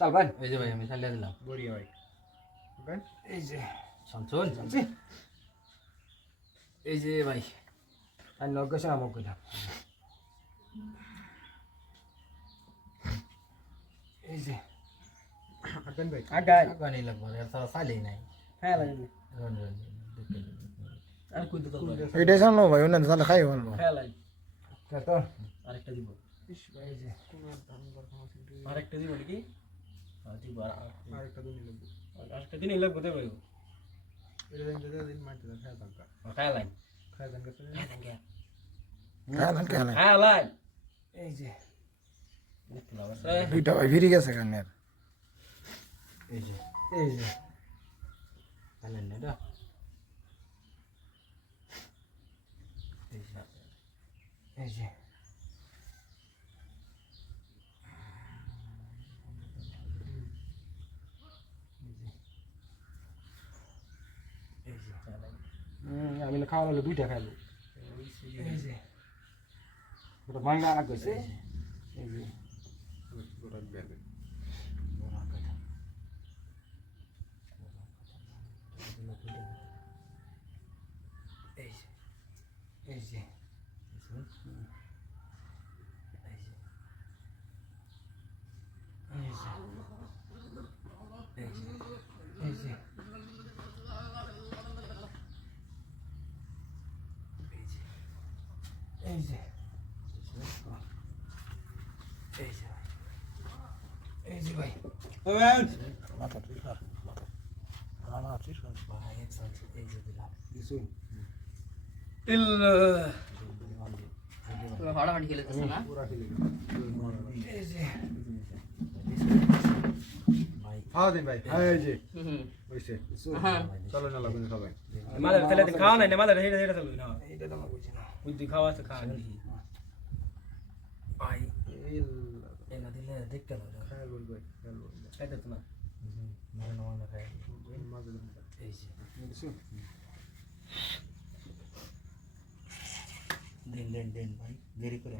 চল ভাই। এই যে ভাই আমি চালিয়ে দিলাম বড়িয়া ভাই। এই যে। শুনছুন জি এই যে ভাই। আর নগ গেছে আমক কইলাম এই যে। আগান ভাই। আগাই। আগানি লাগবো এর সারা চালেই নাই। হ্যাঁ লাগে রন রন আর কই তো এটাই সামনে ভাই অন্য তাহলে খাই বলব হ্যাঁ লাগে। কত আরেকটা দিব। ইস ভাই আরেকটা দিব নাকি? দিব আর আরেকটা দিন লাগবে। আরেকটা দিনই লাগবে তো ভাই এটা দিন দিন মাইতে দেন খায় কা খায় লাইন। খায় কাছে খায় লাইন খাই খাই খায় লাইন। এই যে। দুইটা ভাই ফিরে গেছে কানের। এই যে এই যে। চালেন না এটা। এই যে এই যে এই যে হুম আমি না খাওয়া হলো দুইটা খাইলো। এই যে। ওটা ভাঙা আগ গেছে এই যে। এই যে এই যে এই যে এই যে এই যে এই যে এই যে এই যে ভাই মাথা ঠিক আর মাথা ঠিক আর ভাই এই যে দিলাম দিছুন ফাটাফাটি খেলেছে না পুরা খেলে এই যে খাওয়া দিন ভাই এই যে হইছে হ্যাঁ চলো না লাগুন সবাই মাদার তাহলে খাওয়া নাই না হেডা হেডা চলবে না এইটা তো আমার বুঝি कुछ दिखावा से खा नहीं आई ये ना दिले देख के लो खा लो भाई खा लो क्या देते ना मैं ना ना खाए मजा लगता है ऐसे देन देन देन भाई देरी करो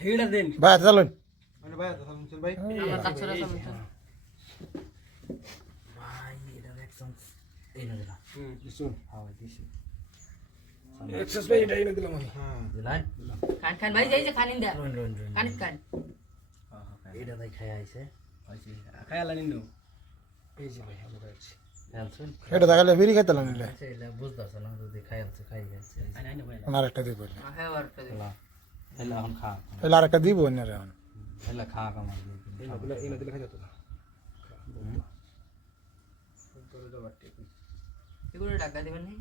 हेड़ा देन भाई चलो अरे भाई चलो चल भाई हमारा कचरा सब चल भाई ये डायरेक्शन ये ना दिला हम्म दिसो हां दिसो এক্সেস ভাই এটা এনে দিলাম আমি হ্যাঁ দিলাই খান খান ভাই যাই যে খান ইন দা রোন রোন রোন খান খান। এটা ভাই খায় আইছে। আইছে। খায় আলানি নো এই যে ভাই আমরা আছি। এটা দেখালে বিড়ি খাইতে লাগলি আচ্ছা, বুঝতেছ না যদি খাই আনছে খাই গেছে আর হ্যাঁ, একটা দিব তাহলে আর একটা দিব। না রে এখন। তাহলে খা কামাল দিলে খাই যেত না। এগুলো টাকা দেবেন না?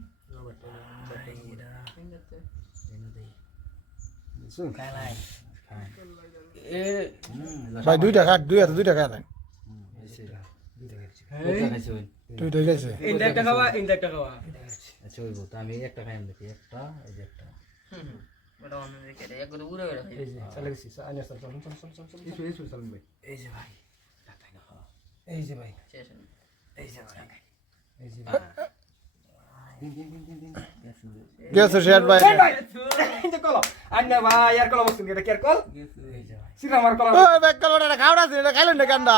ভাই দুই টাকা দুই হাতে দুই টাকা দেন তুই তো গেছে ইন্ডাক্টর খাওয়া ইন্ডাক্টর খাওয়া। আচ্ছা ওই তো আমি একটা ফ্যান দেখি একটা এই যে একটা। বড় অনেক ভাই। গেছে শেয়ার ভাই এই কল আন্না ভাই আর কল বসুন এটা কি আর কল? এই যে ভাই সিরা আমার কল খাওয়া আছে এটা খাইলেন না কান্দা